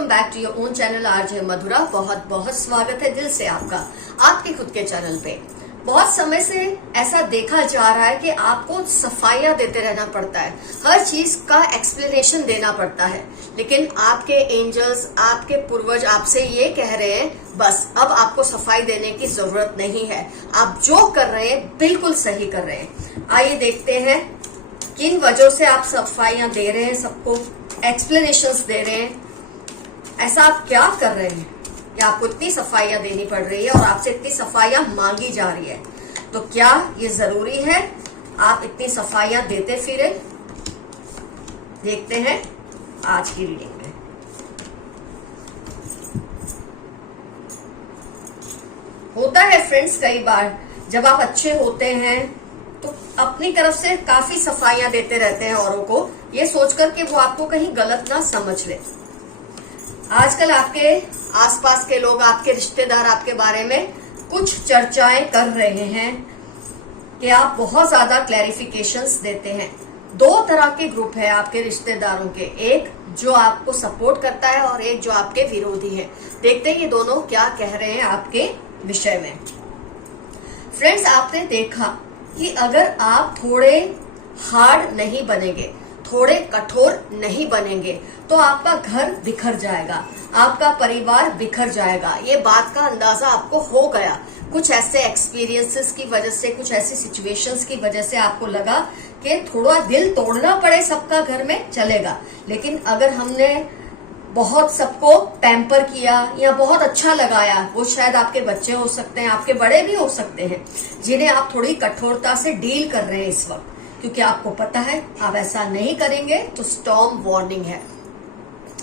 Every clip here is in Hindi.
Welcome back to your own channel RJ Madhura. बहुत बहुत स्वागत है दिल से आपका आपके खुद के चैनल पे। बहुत समय से ऐसा देखा जा रहा है कि आपको सफाइयां देते रहना पड़ता है, हर चीज का एक्सप्लेनेशन देना पड़ता है, लेकिन आपके एंजल्स, आपके पूर्वज आपसे ये कह रहे हैं बस अब आपको सफाई देने की जरूरत नहीं है, आप जो कर रहे हैं बिल्कुल सही कर रहे हैं। आइए देखते हैं किन वजहों से आप सफाइयां दे रहे हैं, सबको एक्सप्लेनेशंस दे रहे हैं। ऐसा आप क्या कर रहे हैं कि आपको इतनी सफाइयां देनी पड़ रही है और आपसे इतनी सफाइयां मांगी जा रही है, तो क्या ये जरूरी है आप इतनी सफाइयां देते फिरे? देखते हैं आज की रीडिंग में। होता है फ्रेंड्स, कई बार जब आप अच्छे होते हैं तो अपनी तरफ से काफी सफाइयां देते रहते हैं औरों को, ये सोचकर कि वो आपको कहीं गलत ना समझ ले। आजकल आपके आसपास के लोग, आपके रिश्तेदार आपके बारे में कुछ चर्चाएं कर रहे हैं कि आप बहुत ज्यादा क्लैरिफिकेशंस देते हैं। दो तरह के ग्रुप है आपके रिश्तेदारों के, एक जो आपको सपोर्ट करता है और एक जो आपके विरोधी है। देखते हैं ये दोनों क्या कह रहे हैं आपके विषय में। फ्रेंड्स, आपने देखा कि अगर आप थोड़े हार्ड नहीं बनेंगे, थोड़े कठोर नहीं बनेंगे, तो आपका घर बिखर जाएगा, आपका परिवार बिखर जाएगा। ये बात का अंदाजा आपको हो गया। कुछ ऐसे एक्सपीरियंसेस की वजह से, कुछ ऐसी सिचुएशंस की वजह से आपको लगा कि थोड़ा दिल तोड़ना पड़े सबका घर में चलेगा, लेकिन अगर हमने बहुत सबको पैम्पर किया या बहुत अच्छा लगाया, वो शायद आपके बच्चे हो सकते हैं, आपके बड़े भी हो सकते हैं, जिन्हें आप थोड़ी कठोरता से डील कर रहे हैं इस वक्त, क्योंकि आपको पता है आप ऐसा नहीं करेंगे तो स्टॉर्म वार्निंग है।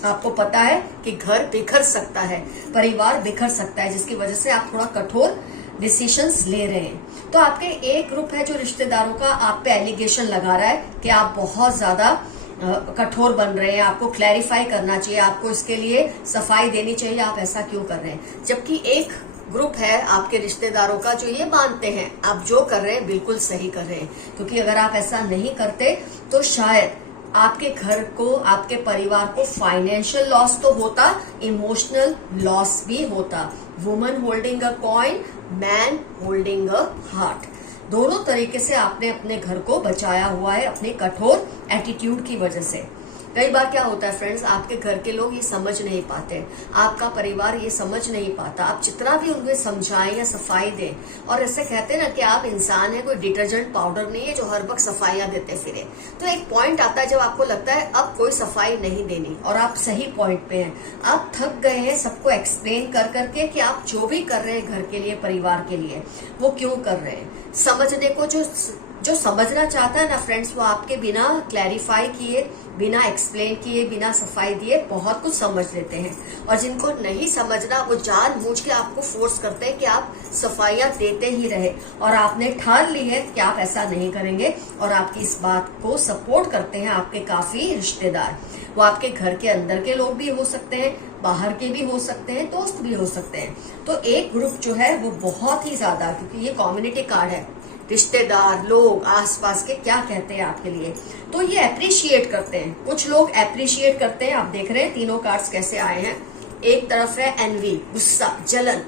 आपको पता है कि घर बिखर सकता है, परिवार बिखर सकता है, जिसकी वजह से आप थोड़ा कठोर डिसीजंस ले रहे हैं। तो आपके एक ग्रुप है जो रिश्तेदारों का आप पे एलिगेशन लगा रहा है कि आप बहुत ज्यादा कठोर बन रहे हैं, आपको क्लैरिफाई करना चाहिए, आपको इसके लिए सफाई देनी चाहिए, आप ऐसा क्यों कर रहे हैं। जबकि एक ग्रुप है आपके रिश्तेदारों का जो ये मानते हैं आप जो कर रहे हैं बिल्कुल सही कर रहे हैं, क्योंकि अगर आप ऐसा नहीं करते तो शायद आपके घर को, आपके परिवार को फाइनेंशियल लॉस तो होता, इमोशनल लॉस भी होता। Woman holding a coin, man holding a heart, दोनों तरीके से आपने अपने घर को बचाया हुआ है अपने कठोर एटीट्यूड की वजह से। कई बार क्या होता है फ्रेंड्स, आपके घर के लोग ये समझ नहीं पाते, आपका परिवार ये समझ नहीं पाता, आप जितना भी उनको समझाएं या सफाई दें, और ऐसे कहते हैं ना कि आप इंसान है, कोई डिटर्जेंट पाउडर नहीं है जो हर वक्त सफाइयां देते फिरे। तो एक पॉइंट आता है जब आपको लगता है अब कोई सफाई नहीं देनी और आप सही पॉइंट पे हैं, आप थक गए हैं सबको एक्सप्लेन कर करके कि आप जो भी कर रहे हैं घर के लिए, परिवार के लिए, वो क्यों कर रहे हैं। समझने को जो समझना चाहता है ना फ्रेंड्स, वो आपके बिना क्लैरिफाई किए, बिना एक्सप्लेन किए, बिना सफाई दिए बहुत कुछ समझ लेते हैं, और जिनको नहीं समझना वो जानबूझ के आपको फोर्स करते हैं कि आप सफाइयां देते ही रहे, और आपने ठान ली है कि आप ऐसा नहीं करेंगे, और आपकी इस बात को सपोर्ट करते हैं आपके काफी रिश्तेदार। वो आपके घर के अंदर के लोग भी हो सकते हैं, बाहर के भी हो सकते हैं, दोस्त भी हो सकते हैं। तो एक ग्रुप जो है वो बहुत ही ज्यादा, क्योंकि ये कम्युनिटी कार्ड है, रिश्तेदार, लोग आसपास के क्या कहते हैं आपके लिए, तो ये अप्रिशिएट करते हैं। कुछ लोग अप्रिशिएट करते हैं, आप देख रहे हैं तीनों कार्ड्स कैसे आए हैं। एक तरफ है एनवी, गुस्सा, जलन,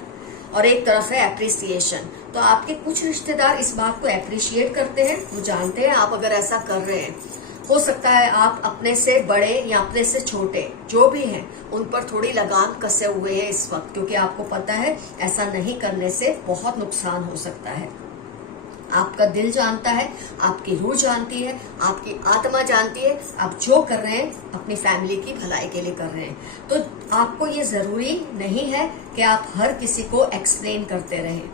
और एक तरफ है अप्रिसिएशन। तो आपके कुछ रिश्तेदार इस बात को अप्रिशिएट करते हैं, वो जानते हैं आप अगर ऐसा कर रहे हैं। हो सकता है आप अपने से बड़े या अपने से छोटे जो भी हैं उन पर थोड़ी लगाम कसे हुए हैं इस वक्त, क्योंकि आपको पता है ऐसा नहीं करने से बहुत नुकसान हो सकता है। आपका दिल जानता है, आपकी रूह जानती है, आपकी आत्मा जानती है, आप जो कर रहे हैं अपनी फैमिली की भलाई के लिए कर रहे हैं। तो आपको ये जरूरी नहीं है कि आप हर किसी को एक्सप्लेन करते रहें।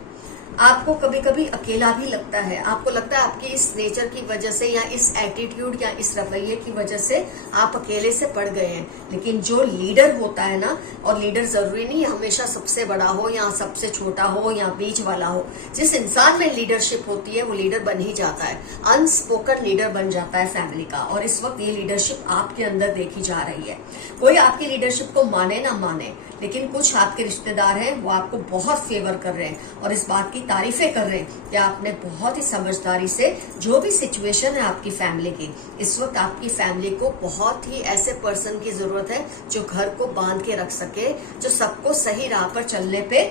आपको कभी कभी अकेला भी लगता है, आपको लगता है आपकी इस नेचर की वजह से या इस एटीट्यूड या इस रवैये की वजह से आप अकेले से पड़ गए हैं। लेकिन जो लीडर होता है ना, और लीडर जरूरी नहीं हमेशा सबसे बड़ा हो या सबसे छोटा हो या बीच वाला हो, जिस इंसान में लीडरशिप होती है वो लीडर बन ही जाता है, अनस्पोकन लीडर बन जाता है फैमिली का। और इस वक्त ये लीडरशिप आपके अंदर देखी जा रही है। कोई आपकी लीडरशिप को माने ना माने, लेकिन कुछ आपके रिश्तेदार हैं वो आपको बहुत फेवर कर रहे हैं, और इस बात की तारीफें कर रहे हैं कि आपने बहुत ही समझदारी से जो भी सिचुएशन है आपकी फैमिली की, इस वक्त आपकी फैमिली को बहुत ही ऐसे पर्सन की जरूरत है जो घर को बांध के रख सके, जो सबको सही राह पर चलने पे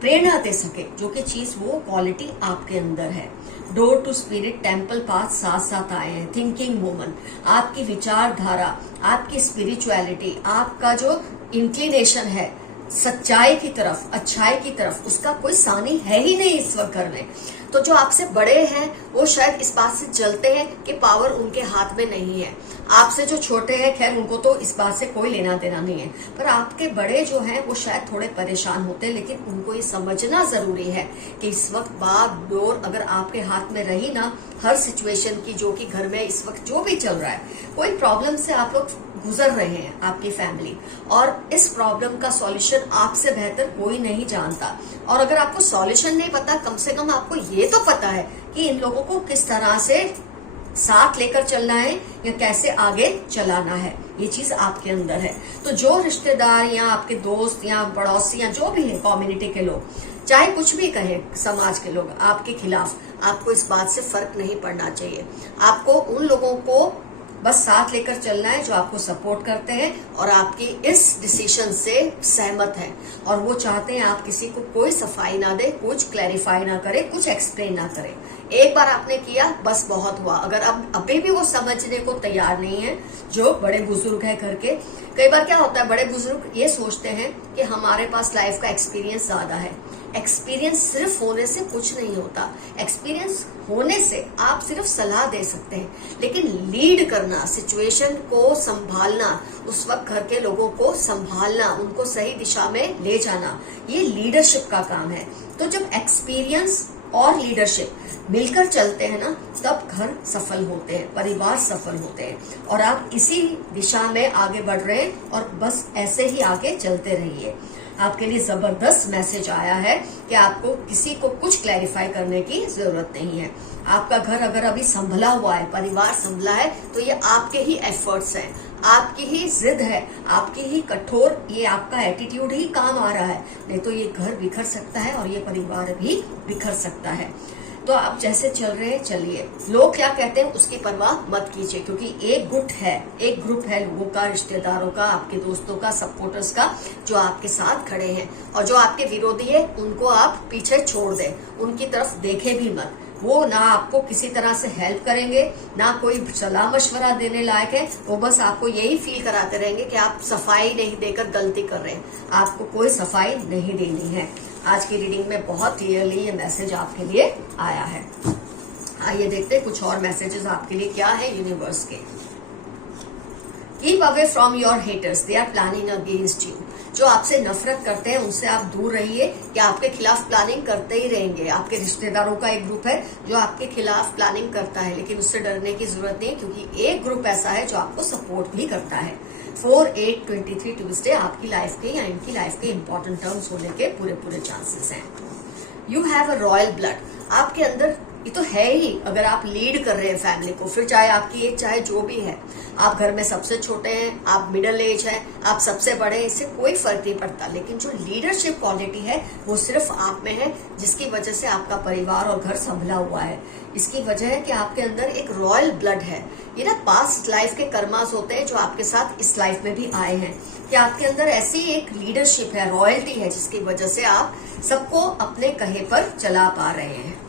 प्रेरणा दे सके, जो कि चीज वो क्वालिटी आपके अंदर है। Door to spirit temple path साथ साथ आए हैं। थिंकिंग वुमन, आपकी विचारधारा, आपकी स्पिरिचुअलिटी, आपका जो इंक्लिनेशन है सच्चाई की तरफ, अच्छाई की तरफ, उसका कोई सानी है ही नहीं इस वक्त घर में। तो जो आपसे बड़े हैं वो शायद इस बात से जलते हैं कि पावर उनके हाथ में नहीं है। आपसे जो छोटे हैं खैर उनको तो इस बात से कोई लेना देना नहीं है, पर आपके बड़े जो हैं वो शायद थोड़े परेशान होते हैं। लेकिन उनको ये समझना जरूरी है कि इस वक्त बाग डोर अगर आपके हाथ में रही ना, हर सिचुएशन की जो कि घर में इस वक्त जो भी चल रहा है, कोई प्रॉब्लम से आप लोग गुजर रहे हैं आपकी फैमिली, और इस प्रॉब्लम का सॉल्यूशन आपसे बेहतर कोई नहीं जानता। और अगर आपको सॉल्यूशन नहीं पता, कम से कम आपको ये तो पता है कि इन लोगों को किस तरह से साथ लेकर चलना है या कैसे आगे चलाना है, ये चीज आपके अंदर है। तो जो रिश्तेदार या आपके दोस्त या पड़ोसी या जो भी है कम्युनिटी के लोग, चाहे कुछ भी कहे समाज के लोग आपके खिलाफ, आपको इस बात से फर्क नहीं पड़ना चाहिए। आपको उन लोगों को बस साथ लेकर चलना है जो आपको सपोर्ट करते हैं और आपकी इस डिसीजन से सहमत हैं, और वो चाहते हैं आप किसी को कोई सफाई ना दे, कुछ क्लैरिफाई ना करे, कुछ एक्सप्लेन ना करे। एक बार आपने किया बस बहुत हुआ। अगर अब अभी भी वो समझने को तैयार नहीं है, जो बड़े बुजुर्ग है घर के, कई बार क्या होता है बड़े बुजुर्ग ये सोचते हैं कि हमारे पास लाइफ का एक्सपीरियंस ज्यादा है। एक्सपीरियंस सिर्फ होने से कुछ नहीं होता। एक्सपीरियंस होने से आप सिर्फ सलाह दे सकते हैं, लेकिन लीड करना, सिचुएशन को संभालना, उस वक्त घर के लोगों को संभालना, उनको सही दिशा में ले जाना, ये लीडरशिप का काम है। तो जब एक्सपीरियंस और लीडरशिप मिलकर चलते हैं ना, तब घर सफल होते हैं, परिवार सफल होते हैं, और आप इसी दिशा में आगे बढ़ रहे हैं और बस ऐसे ही आगे चलते रहिए। आपके लिए जबरदस्त मैसेज आया है कि आपको किसी को कुछ क्लैरिफाई करने की जरूरत नहीं है। आपका घर अगर अभी संभला हुआ है, परिवार संभला है, तो ये आपके ही एफर्ट्स हैं, आपकी ही जिद है, आपकी ही कठोर, ये आपका एटीट्यूड ही काम आ रहा है। नहीं तो ये घर बिखर सकता है और ये परिवार भी बिखर सकता है। तो आप जैसे चल रहे हैं चलिए, लोग क्या कहते हैं उसकी परवाह मत कीजिए, क्योंकि एक गुट है, एक ग्रुप है लोगों का, रिश्तेदारों का, आपके दोस्तों का, सपोर्टर्स का, जो आपके साथ खड़े हैं, और जो आपके विरोधी है उनको आप पीछे छोड़ दें, उनकी तरफ देखें भी मत। वो ना आपको किसी तरह से हेल्प करेंगे, ना कोई सलाह मशवरा देने लायक है। वो बस आपको यही फील कराते रहेंगे कि आप सफाई नहीं देकर गलती कर रहे हैं। आपको कोई सफाई नहीं देनी है। आज की रीडिंग में बहुत क्लियरली ये मैसेज आपके लिए आया है। आइए देखते हैं कुछ और मैसेजेस आपके लिए क्या है यूनिवर्स के। Keep away from your haters, they are planning against you. जो आपसे नफरत करते हैं उनसे आप दूर रहिए, या आपके खिलाफ प्लानिंग करते ही रहेंगे। आपके रिश्तेदारों का एक ग्रुप है जो आपके खिलाफ प्लानिंग करता है, लेकिन उससे डरने की जरूरत नहीं है, क्योंकि एक ग्रुप ऐसा है जो आपको सपोर्ट भी करता है। 4/8/23 ट्यूजडे आपकी लाइफ के या इनकी लाइफ के इंपॉर्टेंट टर्म्स होने के पूरे चांसेस हैं। You have a royal blood, आपके अंदर ये तो है ही। अगर आप लीड कर रहे हैं फैमिली को, फिर चाहे आपकी एज चाहे जो भी है, आप घर में सबसे छोटे हैं, आप मिडिल एज हैं, आप सबसे बड़े हैं, इससे कोई फर्क नहीं पड़ता। लेकिन जो लीडरशिप क्वालिटी है वो सिर्फ आप में है, जिसकी वजह से आपका परिवार और घर संभला हुआ है। इसकी वजह है कि आपके अंदर एक रॉयल ब्लड है। ये ना पास्ट लाइफ के कर्मास होते हैं जो आपके साथ इस लाइफ में भी आए हैं, कि आपके अंदर ऐसी एक लीडरशिप है, रॉयल्टी है, जिसकी वजह से आप सबको अपने कहे पर चला पा रहे हैं।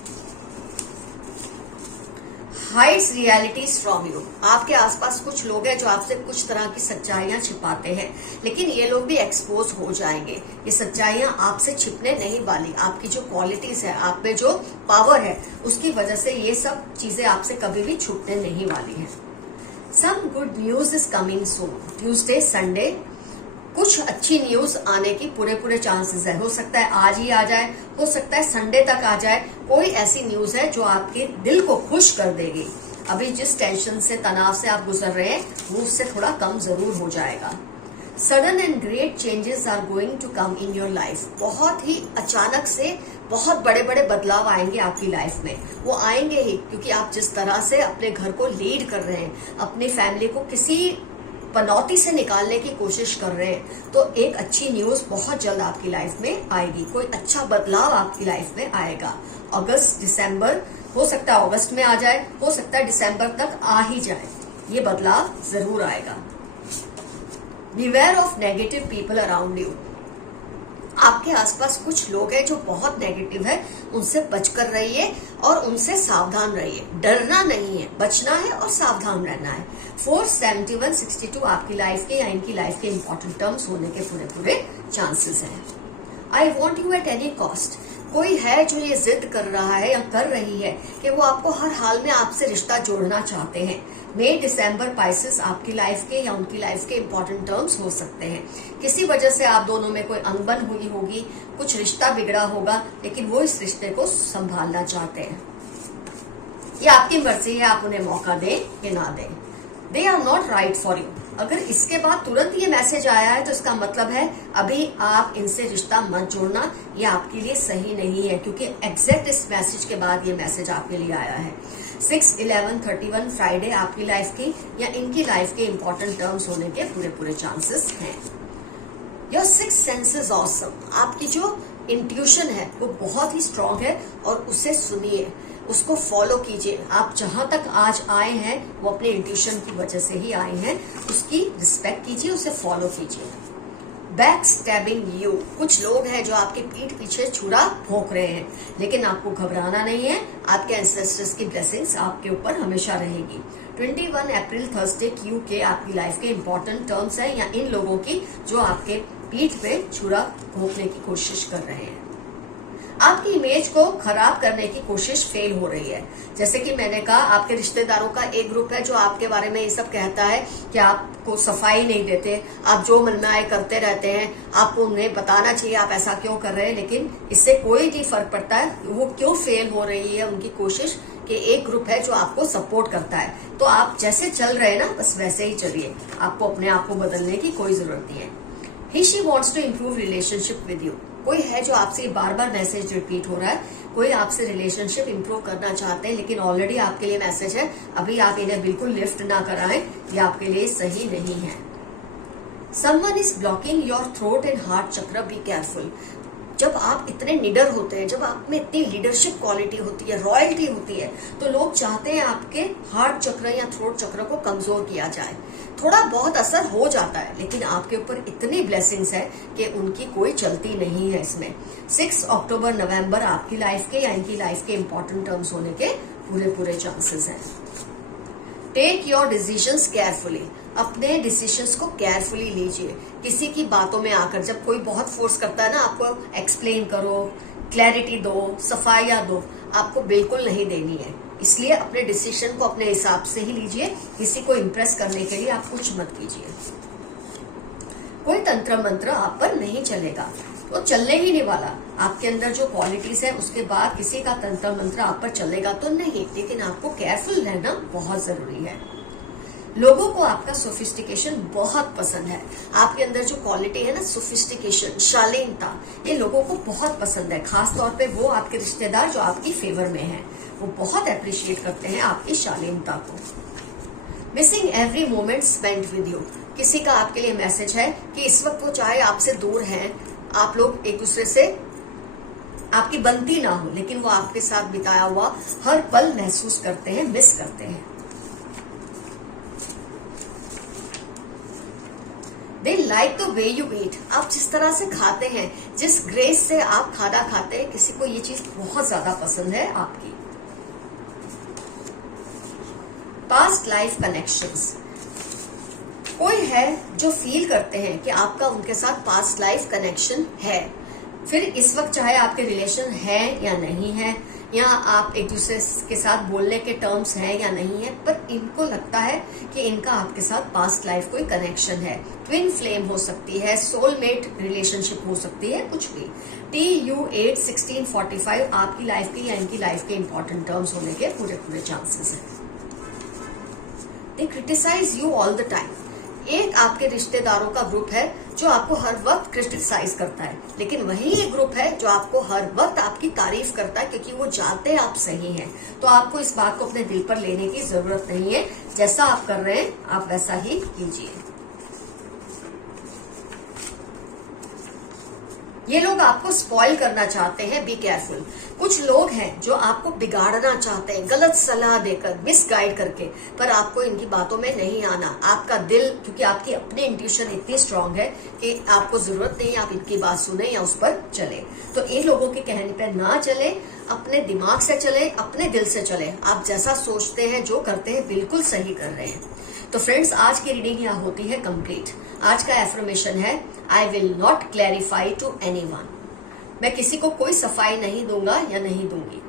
हाइड्स रियलिटीज फ्रॉम यू, आपके आसपास कुछ लोग हैं जो आपसे कुछ तरह की सच्चाइयां छिपाते हैं, लेकिन ये लोग भी एक्सपोज हो जाएंगे। ये सच्चाइयां आपसे छिपने नहीं वाली। आपकी जो क्वालिटीज है, आप में जो पावर है, उसकी वजह से ये सब चीजें आपसे कभी भी छुपने नहीं वाली है। Some good news is coming soon, Tuesday Sunday कुछ अच्छी न्यूज आने की पूरे चांसेस है। हो सकता है आज ही आ जाए, हो सकता है संडे तक आ जाए। कोई ऐसी न्यूज है जो आपके दिल को खुश कर देगी। अभी जिस टेंशन से, तनाव से आप गुजर रहे हैं, वो उससे थोड़ा कम जरूर हो जाएगा। Sudden and great changes are going to come in your life, बहुत ही अचानक से बहुत बड़े बदलाव आएंगे आपकी लाइफ में। वो आएंगे ही क्योंकि आप जिस तरह से अपने घर को लीड कर रहे हैं, अपनी फैमिली को किसी पनौती से निकालने की कोशिश कर रहे हैं, तो एक अच्छी न्यूज बहुत जल्द आपकी लाइफ में आएगी। कोई अच्छा बदलाव आपकी लाइफ में आएगा। अगस्त दिसंबर, हो सकता है अगस्त में आ जाए, हो सकता है दिसंबर तक आ ही जाए, ये बदलाव जरूर आएगा। Beware of negative people around you. आपके आसपास कुछ लोग हैं जो बहुत नेगेटिव है, उनसे बचकर रहिए और उनसे सावधान रहिए। डरना नहीं है, बचना है और सावधान रहना है। 47162 आपकी लाइफ के या इनकी लाइफ के इंपॉर्टेंट टर्म्स होने के पूरे पूरे चांसेस हैं। I want you at any cost. कोई है जो ये जिद कर रहा है या कर रही है कि वो आपको हर हाल में आपसे रिश्ता जोड़ना चाहते हैं। मई दिसंबर पाइसेस आपकी लाइफ के या उनकी लाइफ के इंपॉर्टेंट टर्म्स हो सकते हैं। किसी वजह से आप दोनों में कोई अनबन हुई होगी, कुछ रिश्ता बिगड़ा होगा, लेकिन वो इस रिश्ते को संभालना चाहते हैं। ये आपकी मर्जी है, आप उन्हें मौका दें कि ना दें। They are not right for you. अगर इसके बाद तुरंत ये मैसेज आया है तो इसका मतलब है अभी आप इनसे रिश्ता मत जोड़ना, ये आपके लिए सही नहीं है, क्योंकि एग्जैक्ट इस मैसेज के बाद ये मैसेज आपके लिए आया है। 6/11/31 फ्राइडे आपकी लाइफ की या इनकी लाइफ के इंपॉर्टेंट टर्म्स होने के पूरे पूरे चांसेस हैं। Your sixth sense is awesome. आपकी जो इंट्यूशन है वो बहुत ही स्ट्रांग है और उसे सुनिए, उसको फॉलो कीजिए। आप जहां तक आज आए हैं वो अपने इंट्यूशन की वजह से ही आए हैं, उसकी रिस्पेक्ट कीजिए, उसे फॉलो कीजिए। Back stabbing you. कुछ लोग हैं जो आपके पीठ पीछे छुरा भोंक रहे हैं, लेकिन आपको घबराना नहीं है। आपके एंसेस्टर्स की ब्लेसिंग्स आपके ऊपर हमेशा रहेगी। 21 अप्रैल थर्सडे क्यू के आपकी लाइफ के इंपॉर्टेंट टर्म्स हैं या इन लोगों की जो आपके पीठ पे छुरा भोंकने की कोशिश कर रहे हैं। आपकी इमेज को खराब करने की कोशिश फेल हो रही है। जैसे कि मैंने कहा, आपके रिश्तेदारों का एक ग्रुप है जो आपके बारे में ये सब कहता है कि आपको सफाई नहीं देते, आप जो मन में आए करते रहते हैं, आपको उन्हें बताना चाहिए आप ऐसा क्यों कर रहे हैं, लेकिन इससे कोई नहीं फर्क पड़ता है। वो क्यों फेल हो रही है उनकी कोशिश कि एक ग्रुप है जो आपको सपोर्ट करता है। तो आप जैसे चल रहे हैं ना, बस वैसे ही चलिए, आपको अपने आप को बदलने की कोई जरूरत नहीं है। He she wants to improve relationship with you. कोई है जो आपसे बार बार मैसेज रिपीट हो रहा है, कोई आपसे रिलेशनशिप इंप्रूव करना चाहते हैं, लेकिन ऑलरेडी आपके लिए मैसेज है अभी आप इन्हें बिल्कुल लिफ्ट ना कराएं, ये आपके लिए सही नहीं है। Someone is blocking your throat and heart चक्र, बी केयरफुल। जब आप इतने निडर होते हैं, जब आप में इतनी लीडरशिप क्वालिटी होती है, रॉयल्टी होती है, तो लोग चाहते हैं आपके हार्ट चक्र या थ्रोट चक्र को कमजोर किया जाए। थोड़ा बहुत असर हो जाता है, लेकिन आपके ऊपर इतनी ब्लेसिंग्स है कि उनकी कोई चलती नहीं है इसमें। 6 अक्टूबर नवंबर आपकी लाइफ के या इनकी लाइफ के इंपॉर्टेंट टर्म्स होने के पूरे पूरे चांसेस हैं। Take your decisions carefully. अपने डिसीजंस को केयरफुली लीजिए। किसी की बातों में आकर जब कोई बहुत फोर्स करता है ना, आपको एक्सप्लेन करो, क्लैरिटी दो, सफाइयां दो, आपको बिल्कुल नहीं देनी है। इसलिए अपने डिसीजन को अपने हिसाब से ही लीजिए। किसी को इम्प्रेस करने के लिए आप कुछ मत कीजिए। कोई तंत्र मंत्र आप पर नहीं चलेगा, वो चलने ही नहीं वाला। आपके अंदर जो क्वालिटीज है उसके बाद किसी का तंत्र मंत्र आप पर चलेगा तो नहीं, लेकिन आपको केयरफुल रहना बहुत जरूरी है। लोगों को आपका सोफिस्टिकेशन बहुत पसंद है। आपके अंदर जो क्वालिटी है ना, सोफिस्टिकेशन, शालीनता, ये लोगों को बहुत पसंद है। खास तौर पे वो आपके रिश्तेदार जो आपकी फेवर में हैं, वो बहुत अप्रिशिएट करते हैं आपकी शालीनता को। Missing every moment spent with you. किसी का आपके लिए मैसेज है कि इस वक्त वो चाहे आपसे दूर हैं, आप लोग एक दूसरे से आपकी बनती ना हो, लेकिन वो आपके साथ बिताया हुआ हर पल महसूस करते हैं, मिस करते हैं। They like the way you eat। आप जिस तरह से खाते हैं, जिस ग्रेस से आप खाना खाते हैं, किसी को ये चीज बहुत ज्यादा पसंद है आपकी। Past life connections. कोई है जो फील करते हैं कि आपका उनके साथ पास्ट लाइफ कनेक्शन है। फिर इस वक्त चाहे आपके रिलेशन है या नहीं है, या आप एक दूसरे के साथ बोलने के टर्म्स हैं या नहीं है, पर इनको लगता है कि इनका आपके साथ पास्ट लाइफ कोई कनेक्शन है। ट्विन फ्लेम हो सकती है, सोलमेट रिलेशनशिप हो सकती है, कुछ भी। TU81645 आपकी लाइफ की या इनकी लाइफ के इंपॉर्टेंट टर्म्स होने के पूरे पूरे चांसेस हैं। They criticise you all the time. एक आपके रिश्तेदारों का ग्रुप है जो आपको हर वक्त क्रिटिसाइज करता है, लेकिन वही एक ग्रुप है जो आपको हर वक्त आपकी तारीफ करता है, क्योंकि वो जानते हैं आप सही हैं। तो आपको इस बात को अपने दिल पर लेने की जरूरत नहीं है। जैसा आप कर रहे हैं आप वैसा ही कीजिए। ये लोग आपको स्पॉइल करना चाहते हैं, बी केयरफुल। कुछ लोग हैं जो आपको बिगाड़ना चाहते हैं, गलत सलाह देकर, मिसगाइड करके, पर आपको इनकी बातों में नहीं आना। आपका दिल, क्योंकि आपकी अपनी इंट्यूशन इतनी स्ट्रांग है कि आपको जरूरत नहीं है आप इनकी बात सुने या उस पर चले। तो इन लोगों के कहने पर ना चले, अपने दिमाग से चले, अपने दिल से चले। आप जैसा सोचते हैं, जो करते हैं, बिल्कुल सही कर रहे हैं। तो फ्रेंड्स, आज की रीडिंग यहाँ होती है कंप्लीट। आज का एफर्मेशन है, I will not clarify to anyone. मैं किसी को कोई सफाई नहीं दूंगा या नहीं दूंगी।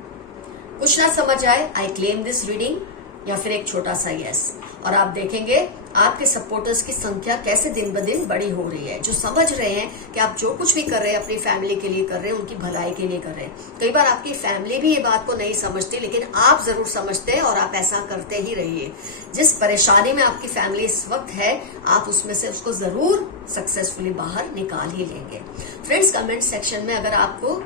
कुछ ना समझ आए, आई क्लेम दिस रीडिंग, या फिर एक छोटा सा यस। और आप देखेंगे आपके सपोर्टर्स की संख्या कैसे दिन ब दिन बड़ी हो रही है, जो समझ रहे हैं कि आप जो कुछ भी कर रहे हैं अपनी फैमिली के लिए कर रहे हैं, उनकी भलाई के लिए कर रहे हैं। कई बार आपकी फैमिली भी ये बात को नहीं समझती, लेकिन आप जरूर समझते हैं और आप ऐसा करते ही रहिए। जिस परेशानी में आपकी फैमिली इस वक्त है, आप उसमें से उसको जरूर सक्सेसफुली बाहर निकाल ही लेंगे। फ्रेंड्स, कमेंट सेक्शन में अगर आपको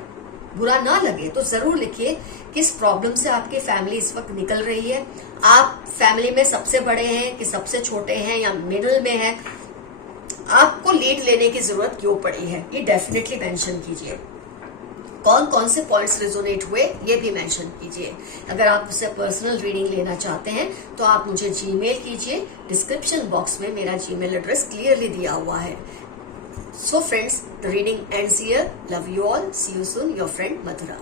बुरा ना लगे तो जरूर लिखिए किस प्रॉब्लम से आपकी फैमिली इस वक्त निकल रही है। आप फैमिली में सबसे बड़े हैं कि सबसे छोटे हैं या मिडिल में हैं, आपको लीड लेने की जरूरत क्यों पड़ी है, ये डेफिनेटली मेंशन कीजिए। कौन कौन से पॉइंट्स रिजोनेट हुए ये भी मेंशन कीजिए। अगर आप मुझसे पर्सनल रीडिंग लेना चाहते हैं तो आप मुझे जीमेल कीजिए। डिस्क्रिप्शन बॉक्स में मेरा जीमेल एड्रेस क्लियरली दिया हुआ है। So friends, the reading ends here. Love you all. See you soon. Your friend Madhura.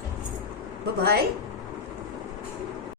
Bye-bye.